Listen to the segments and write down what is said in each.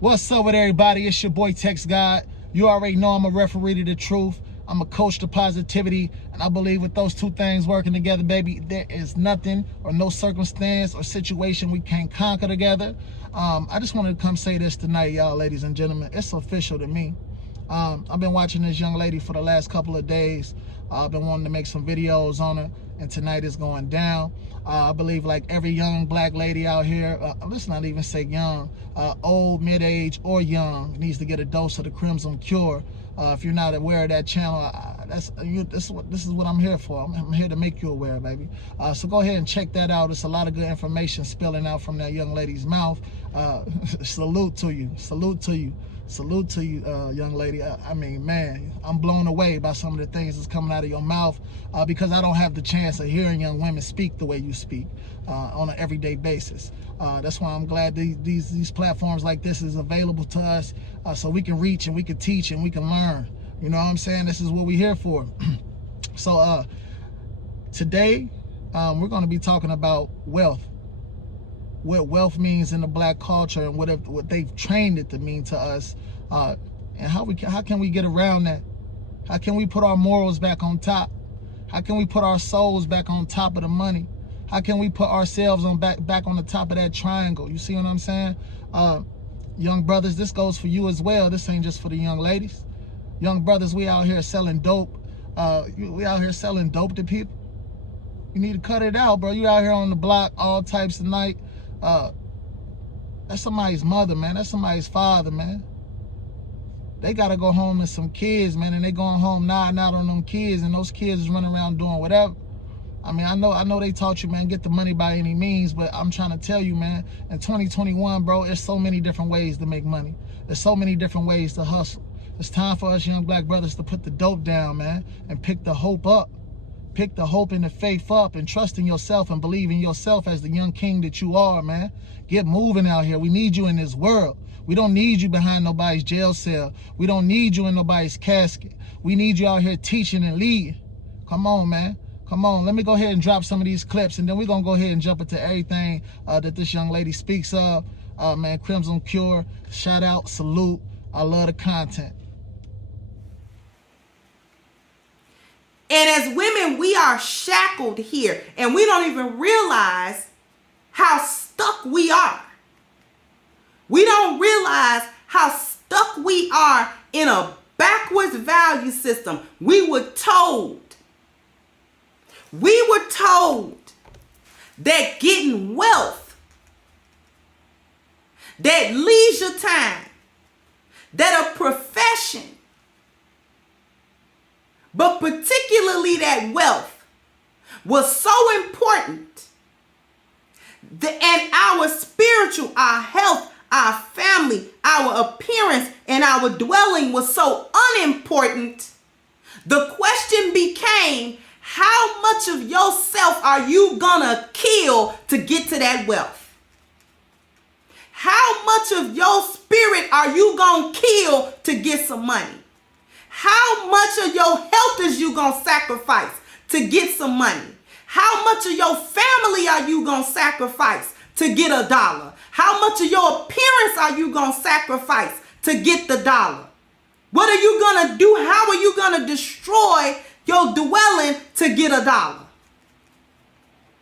What's up with everybody? It's your boy TexxGod. You already know I'm a referee to the truth. I'm a coach to positivity. And I believe with those two things working together, baby, there is nothing or no circumstance or situation we can't conquer together. I just wanted to come say this tonight, y'all, ladies and gentlemen. It's official to me. I've been watching this young lady for the last couple of days. I've been wanting to make some videos on her, and tonight is going down. I believe like every young black lady out here, let's not even say young, old, mid-age, or young, needs to get a dose of the Crimson Cure. If you're not aware of that channel, this is what I'm here for. I'm here to make you aware, baby. So go ahead and check that out. It's a lot of good information spilling out from that young lady's mouth. Salute to you. Salute to you. Salute to you, young lady. I mean, man, I'm blown away by some of the things that's coming out of your mouth because I don't have the chance of hearing young women speak the way you speak on an everyday basis. That's why I'm glad these platforms like this is available to us so we can reach and we can teach and we can learn. You know what I'm saying? This is what we're here for. So today, we're going to be talking about wealth. What wealth means in the black culture and what they've trained it to mean to us, and how can we get around that? How can we put our morals back on top? How can we put our souls back on top of the money? How can we put ourselves back on the top of that triangle? You see what I'm saying? Young brothers, this goes for you as well. This ain't just for the young ladies. Young brothers, we out here selling dope. We out here selling dope to people. You need to cut it out, bro. You out here on the block all types of night. That's somebody's mother, man. That's somebody's father, man. They gotta go home with some kids, man, and they going home nodding out on them kids, and those kids is running around doing whatever. I mean, I know they taught you, man, get the money by any means, but I'm trying to tell you, man, in 2021, bro, there's so many different ways to make money. There's so many different ways to hustle. It's time for us young black brothers to put the dope down, man, and pick the hope up. Pick the hope and the faith up and trust in yourself and believe in yourself as the young king that you are, man. Get moving out here. We need you in this world. We don't need you behind nobody's jail cell. We don't need you in nobody's casket. We need you out here teaching and leading. Come on, man. Come on. Let me go ahead and drop some of these clips, and then we're going to go ahead and jump into everything that this young lady speaks of. Man, Crimson Cure, shout out, salute. I love the content. And as women, we are shackled here, and we don't even realize how stuck we are. We don't realize how stuck we are in a backwards value system. We were told that getting wealth, that leisure time, that a profession, but particularly that wealth, was so important, and our spiritual, our health, our family, our appearance, and our dwelling was so unimportant. The question became, how much of yourself are you gonna kill to get to that wealth? How much of your spirit are you gonna kill to get some money? How much of your health is you gonna sacrifice to get some money? How much of your family are you gonna sacrifice to get $1? How much of your appearance are you gonna sacrifice to get the $1? What are you gonna do? How are you gonna destroy your dwelling to get $1?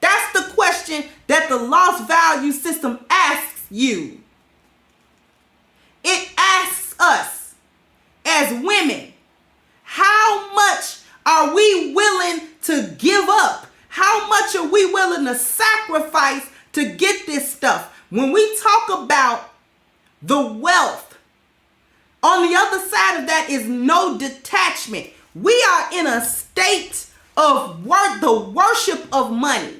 That's the question that the lost value system asks you. It asks us as women, how much are we willing to give up? How much are we willing to sacrifice to get this stuff? When we talk about the wealth, on the other side of that is no detachment. We are in a state of the worship of money.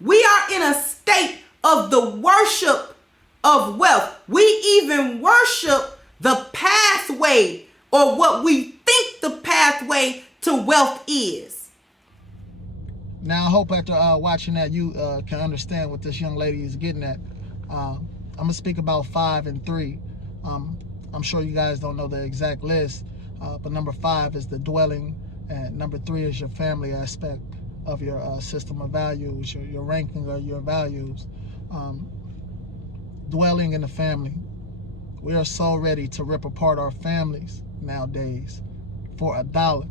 We are in a state of the worship of wealth. We even worship the pathway, or what we think the pathway to wealth is. Now, I hope after watching that, you can understand what this young lady is getting at. I'm going to speak about 5 and 3. I'm sure you guys don't know the exact list, but number 5 is the dwelling, and number 3 is your family aspect of your system of values, your ranking of your values. dwelling in the family. We are so ready to rip apart our families nowadays for $1.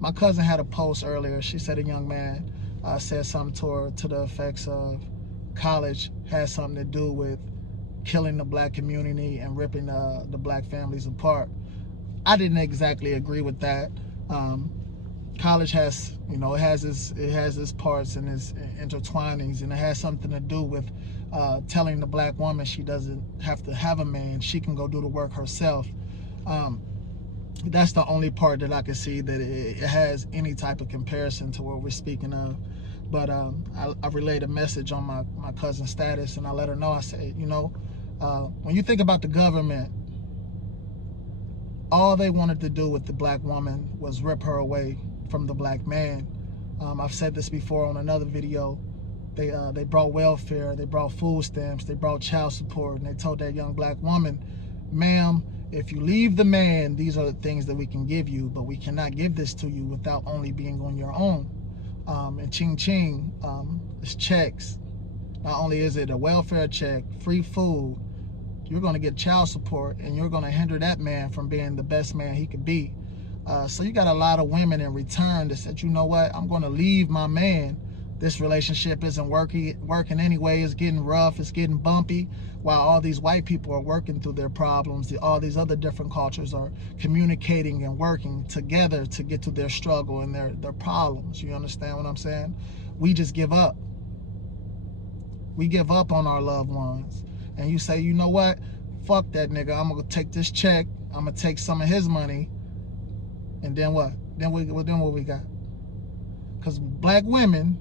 My cousin had a post earlier. She said a young man said something to her to the effects of college had something to do with killing the black community and ripping the black families apart. I didn't exactly agree with that. College has, it has its parts and its intertwinings, and it has something to do with telling the black woman she doesn't have to have a man. She can go do the work herself. That's the only part that I can see that it has any type of comparison to what we're speaking of. But I relayed a message on my cousin's status, and I let her know. I said, when you think about the government, all they wanted to do with the black woman was rip her away from the black man. I've said this before on another video. They brought welfare, they brought food stamps, they brought child support, and they told that young black woman, ma'am, if you leave the man, these are the things that we can give you, but we cannot give this to you without only being on your own. And ching ching, it's checks. Not only is it a welfare check, free food, you're going to get child support, and you're going to hinder that man from being the best man he could be. So you got a lot of women in return that said, you know what, I'm going to leave my man. This relationship isn't working anyway. It's getting rough. It's getting bumpy. While all these white people are working through their problems, all these other different cultures are communicating and working together to get to their struggle and their problems. You understand what I'm saying? We just give up. We give up on our loved ones. And you say, you know what? Fuck that nigga. I'm going to take this check. I'm going to take some of his money. And then what? Then what we got? Because black women,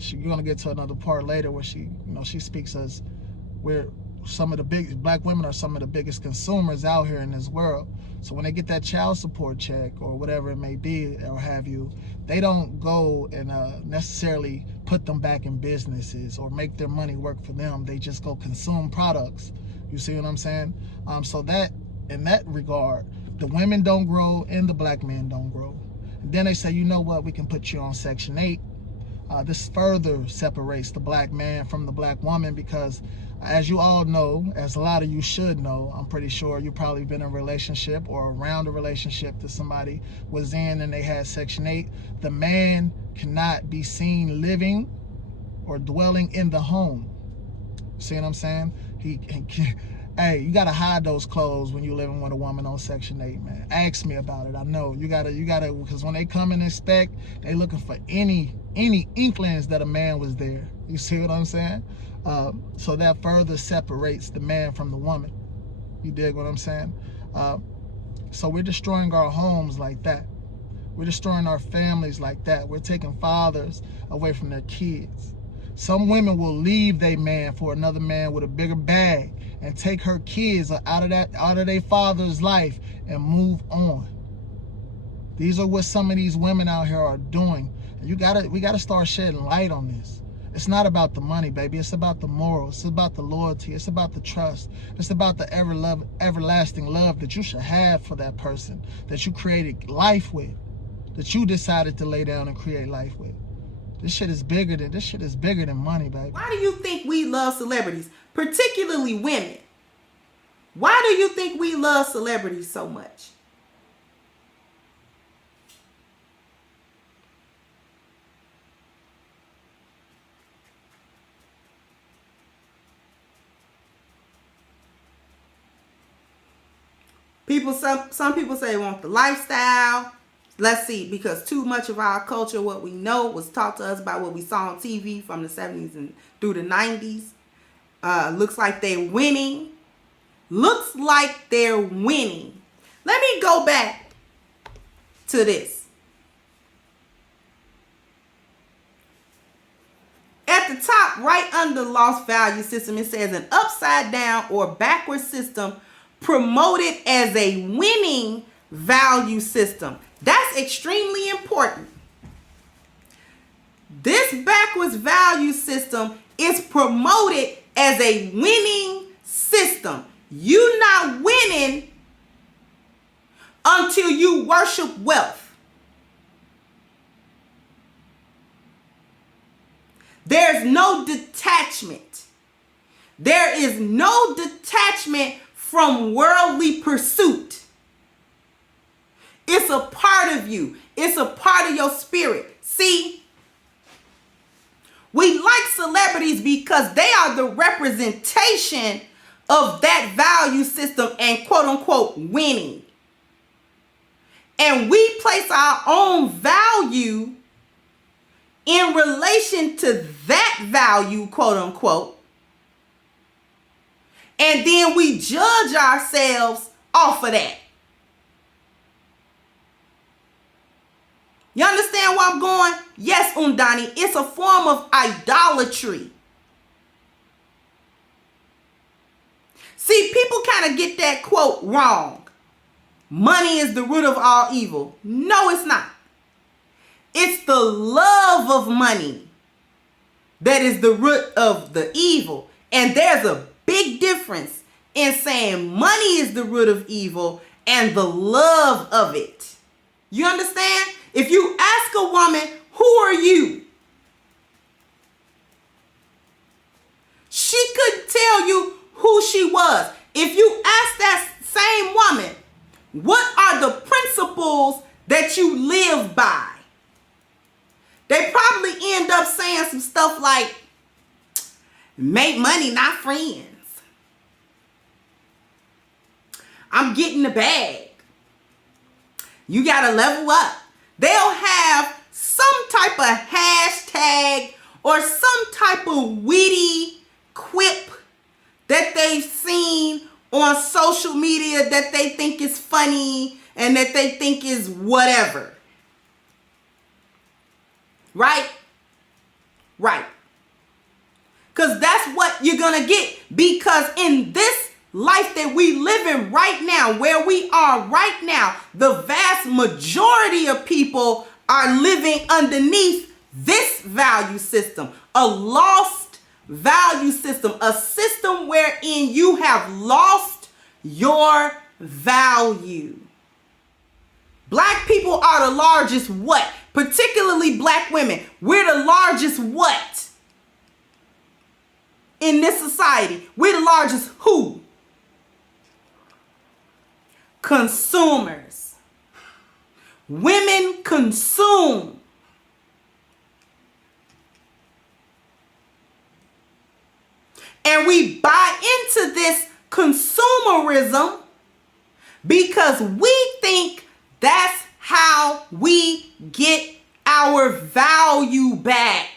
you're gonna get to another part later where she speaks as where black women are some of the biggest consumers out here in this world. So when they get that child support check or whatever it may be or have you, they don't go and necessarily put them back in businesses or make their money work for them. They just go consume products. You see what I'm saying? So that in that regard, the women don't grow and the black men don't grow. And then they say, you know what, we can put you on Section 8. This further separates the black man from the black woman because, as you all know, as a lot of you should know, I'm pretty sure you've probably been in a relationship or around a relationship that somebody was in and they had Section 8. The man cannot be seen living or dwelling in the home. See what I'm saying? Hey, you gotta hide those clothes when you're living with a woman on Section 8, man. Ask me about it. I know you gotta, because when they come and inspect, they looking for any inklings that a man was there. You see what I'm saying? So that further separates the man from the woman. You dig what I'm saying? So we're destroying our homes like that. We're destroying our families like that. We're taking fathers away from their kids. Some women will leave their man for another man with a bigger bag and take her kids out of their father's life and move on. These are what some of these women out here are doing. And we gotta start shedding light on this. It's not about the money, baby. It's about the morals. It's about the loyalty. It's about the trust. It's about the everlasting love that you should have for that person that you created life with, that you decided to lay down and create life with. This shit is bigger than money, baby. Why do you think we love celebrities, particularly women? Why do you think we love celebrities so much? Some people say they want the lifestyle. Let's see, because too much of our culture, what we know, was taught to us by what we saw on TV from the 70s and through the 90s. Looks like they're winning. Looks like they're winning. Let me go back to this. At the top, right under the lost value system, it says an upside down or backward system promoted as a winning value system. That's extremely important. This backwards value system is promoted as a winning system. You're not winning until you worship wealth. There's no detachment. There is no detachment from worldly pursuit. It's a part of you. It's a part of your spirit. See, we like celebrities because they are the representation of that value system and quote unquote winning. And we place our own value in relation to that value, quote unquote. And then we judge ourselves off of that. You understand where I'm going? Yes, Undani, it's a form of idolatry. See, people kind of get that quote wrong. Money is the root of all evil. No, it's not. It's the love of money that is the root of the evil. And there's a big difference in saying money is the root of evil and the love of it. You understand? If you ask a woman, who are you? She couldn't tell you who she was. If you ask that same woman, what are the principles that you live by? They probably end up saying some stuff like, make money, not friends. I'm getting the bag. You gotta level up. They'll have some type of hashtag or some type of witty quip that they've seen on social media that they think is funny and that they think is whatever. Right? Right. Because that's what you're going to get. Because in this life that we live in right now, where we are right now, the vast majority of people are living underneath this value system, a lost value system, a system wherein you have lost your value. Black people are the largest what? Particularly black women. We're the largest what? In this society. We're the largest who? Consumers. Women consume. And we buy into this consumerism because we think that's how we get our value back.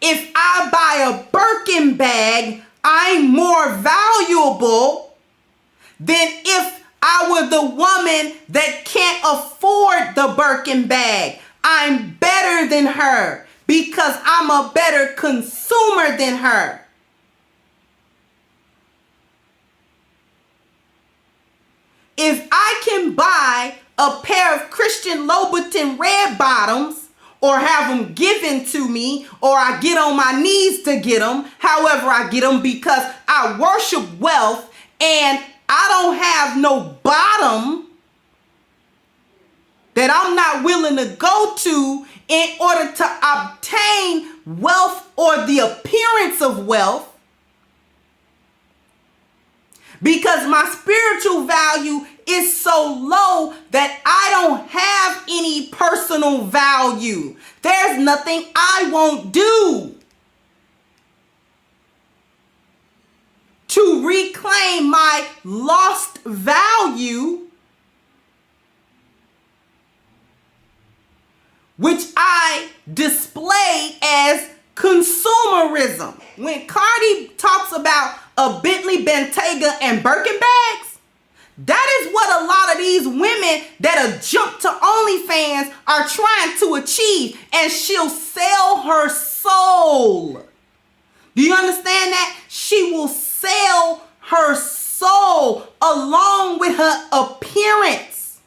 If I buy a Birkin bag, I'm more valuable than if I were the woman that can't afford the Birkin bag. I'm better than her because I'm a better consumer than her. If I can buy a pair of Christian Louboutin red bottoms or have them given to me, or I get on my knees to get them, however I get them, because I worship wealth and I don't have no bottom that I'm not willing to go to in order to obtain wealth or the appearance of wealth, because my spiritual value is so low that I don't have any personal value. There's nothing I won't do to reclaim my lost value, which I display as consumerism. When Cardi talks about a Bentley Bentayga and Birkin bags, that is what a lot of these women that are jumped to OnlyFans are trying to achieve. And she'll sell her soul. Do you understand that? She will sell her soul along with her appearance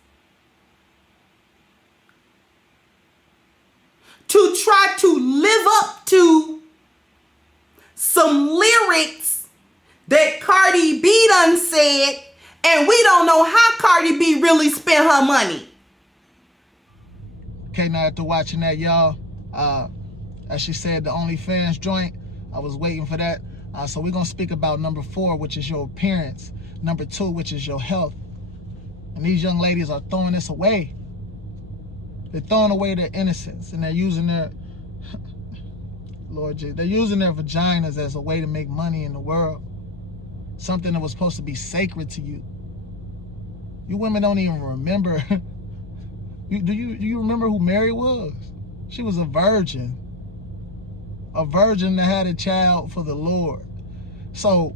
to try to live up to some lyrics that Cardi B done said, and we don't know how Cardi B really spent her money. Okay, now after watching that, y'all, as she said, the OnlyFans joint, I was waiting for that. So we're going to speak about number 4, which is your appearance. Number 2, which is your health. And these young ladies are throwing this away. They're throwing away their innocence, and they're using their, Lord Jesus, they're using their vaginas as a way to make money in the world. Something that was supposed to be sacred to you. You women don't even remember. Do you remember who Mary was? She was a virgin. A virgin that had a child for the Lord. So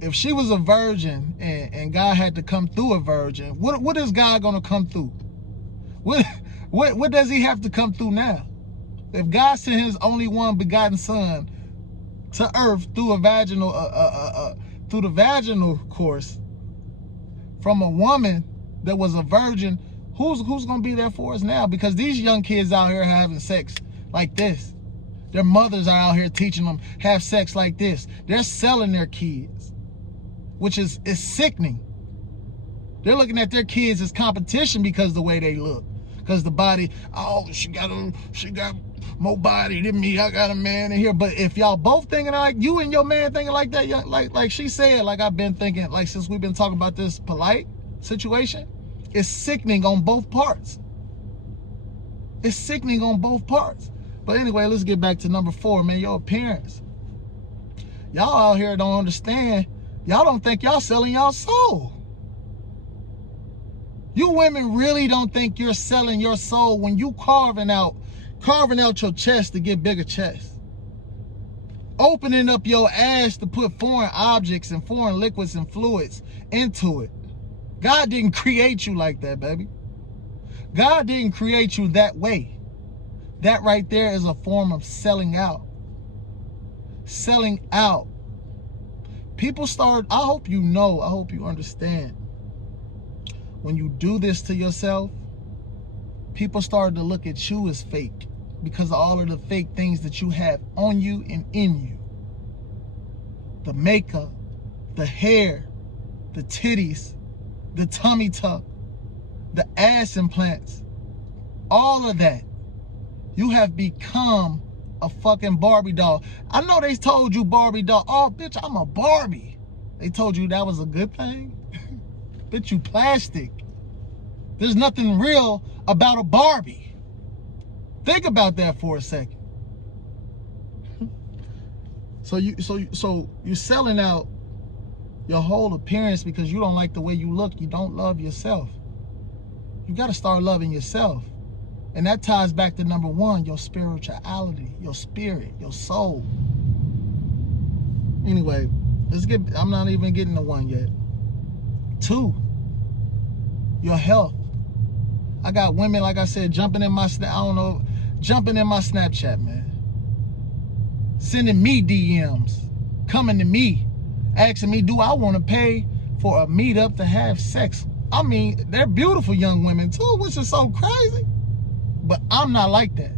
if she was a virgin and God had to come through a virgin, what is God going to come through? What does he have to come through now? If God sent his only one begotten son to earth through a vaginal through the vaginal course from a woman that was a virgin, who's going to be there for us now? Because these young kids out here having sex like this. Their mothers are out here teaching them have sex like this. They're selling their kids, which is sickening. They're looking at their kids as competition because of the way they look. Because the body, oh, she got more body than me. I got a man in here. But if y'all both thinking like you and your man thinking like that, like she said, like I've been thinking, like since we've been talking about this Polight situation, it's sickening on both parts. It's sickening on both parts. But anyway, let's get back to number 4, man, your appearance. Y'all out here don't understand. Y'all don't think y'all selling y'all soul. You women really don't think you're selling your soul when you carving out your chest to get bigger chest. Opening up your ass to put foreign objects and foreign liquids and fluids into it. God didn't create you like that, baby. God didn't create you that way. That right there is a form of selling out. Selling out. People start, I hope you know, I hope you understand. When you do this to yourself, people start to look at you as fake because of all of the fake things that you have on you and in you. The makeup, the hair, the titties, the tummy tuck, the ass implants, all of that. You have become a fucking Barbie doll. I know they told you Barbie doll. Oh, bitch, I'm a Barbie. They told you that was a good thing? Bitch, you plastic. There's nothing real about a Barbie. Think about that for a second. So you're selling out your whole appearance because you don't like the way you look. You don't love yourself. You got to start loving yourself. And that ties back to number 1, your spirituality, your spirit, your soul. Anyway, I'm not even getting to 1 yet. 2, your health. I got women, like I said, jumping in my Snapchat, man. Sending me DMs, coming to me, asking me, do I want to pay for a meetup to have sex? I mean, they're beautiful young women too, which is so crazy. But I'm not like that.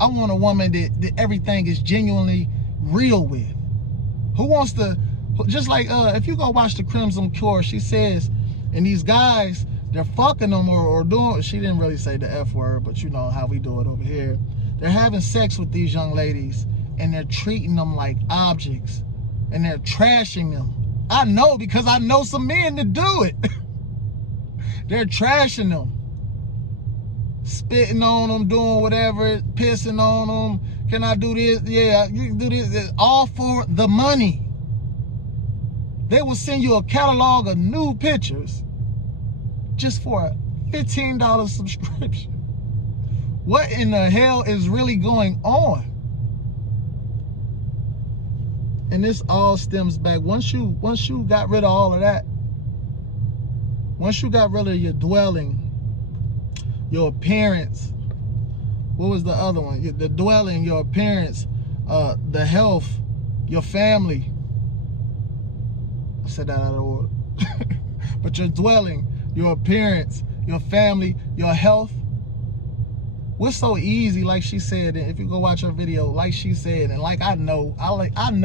I want a woman that everything is genuinely real with. Who wants to, just like, if you go watch the Crimson Cure, she says, and these guys, they're fucking them or doing, she didn't really say the F word, but you know how we do it over here. They're having sex with these young ladies and they're treating them like objects and they're trashing them. I know because I know some men that do it. They're trashing them. Spitting on them, doing whatever, pissing on them. Can I do this? Yeah, you can do this. It's all for the money. They will send you a catalog of nude pictures just for a $15 subscription. What in the hell is really going on? And this all stems back. Once you got rid of all of that, once you got rid of your dwelling, your appearance, what was the other one? The dwelling, your appearance, the health, your family. I said that out of order. But your dwelling, your appearance, your family, your health. What's so easy, like she said, if you go watch her video, like she said, and like I know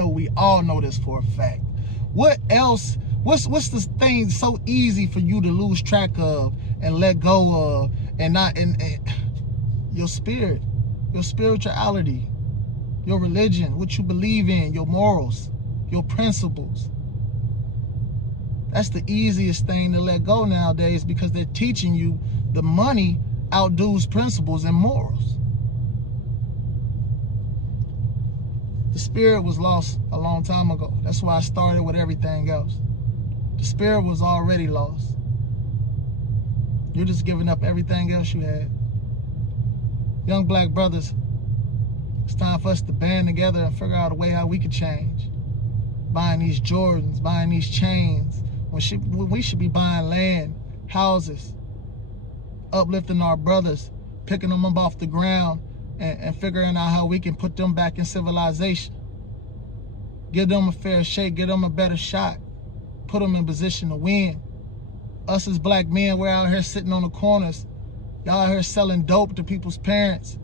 we all know this for a fact. What else? What's the thing so easy for you to lose track of and let go of, and not and your spirit, your spirituality, your religion, what you believe in, your morals, your principles. That's the easiest thing to let go nowadays, because they're teaching you the money outdoes principles and morals. The spirit was lost a long time ago. That's why I started with everything else. The spirit was already lost. You're just giving up everything else you had. Young black brothers, it's time for us to band together and figure out a way how we could change. Buying these Jordans, buying these chains, when we should be buying land, houses, uplifting our brothers, picking them up off the ground, and figuring out how we can put them back in civilization. Give them a fair shake, give them a better shot, put them in position to win. Us as black men, we're out here sitting on the corners. Y'all out here selling dope to people's parents,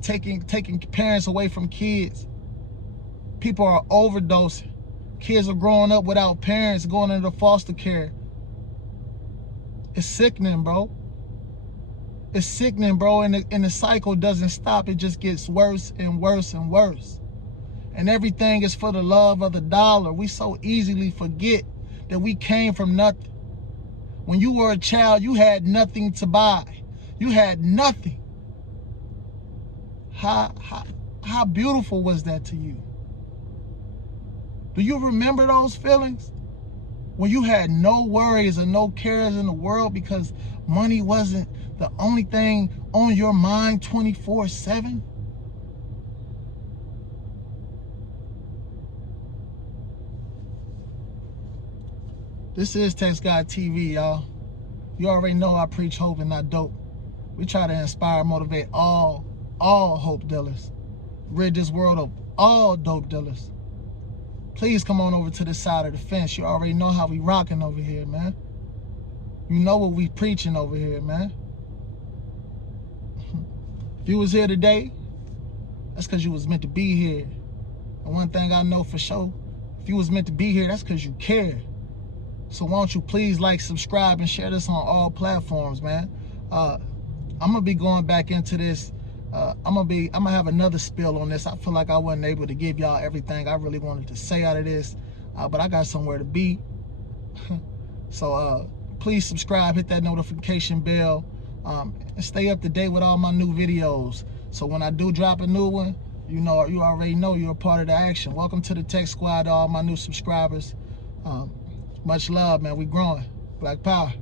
taking parents away from kids. People are overdosing. Kids are growing up without parents, going into foster care. It's sickening, bro. It's sickening, bro, and the cycle doesn't stop. It just gets worse and worse and worse. And everything is for the love of the dollar. We so easily forget that we came from nothing. When you were a child, you had nothing to buy. You had nothing. How beautiful was that to you? Do you remember those feelings? When you had no worries and no cares in the world because money wasn't the only thing on your mind 24/7? This is TexxGod TV, y'all. You already know I preach hope and not dope. We try to inspire, motivate all hope dealers. Rid this world of all dope dealers. Please come on over to the side of the fence. You already know how we rocking over here, man. You know what we preaching over here, man. If you was here today, that's because you was meant to be here. And one thing I know for sure, if you was meant to be here, that's because you care. So why don't you please like, subscribe, and share this on all platforms, man. I'm gonna be going back into this. I'm gonna have another spill on this. I feel like I wasn't able to give y'all everything I really wanted to say out of this, but I got somewhere to be. So please subscribe, hit that notification bell, and stay up to date with all my new videos. So when I do drop a new one, you already know you're a part of the action. Welcome to the TexxGod, all my new subscribers. Much love, man. We growing. Black power.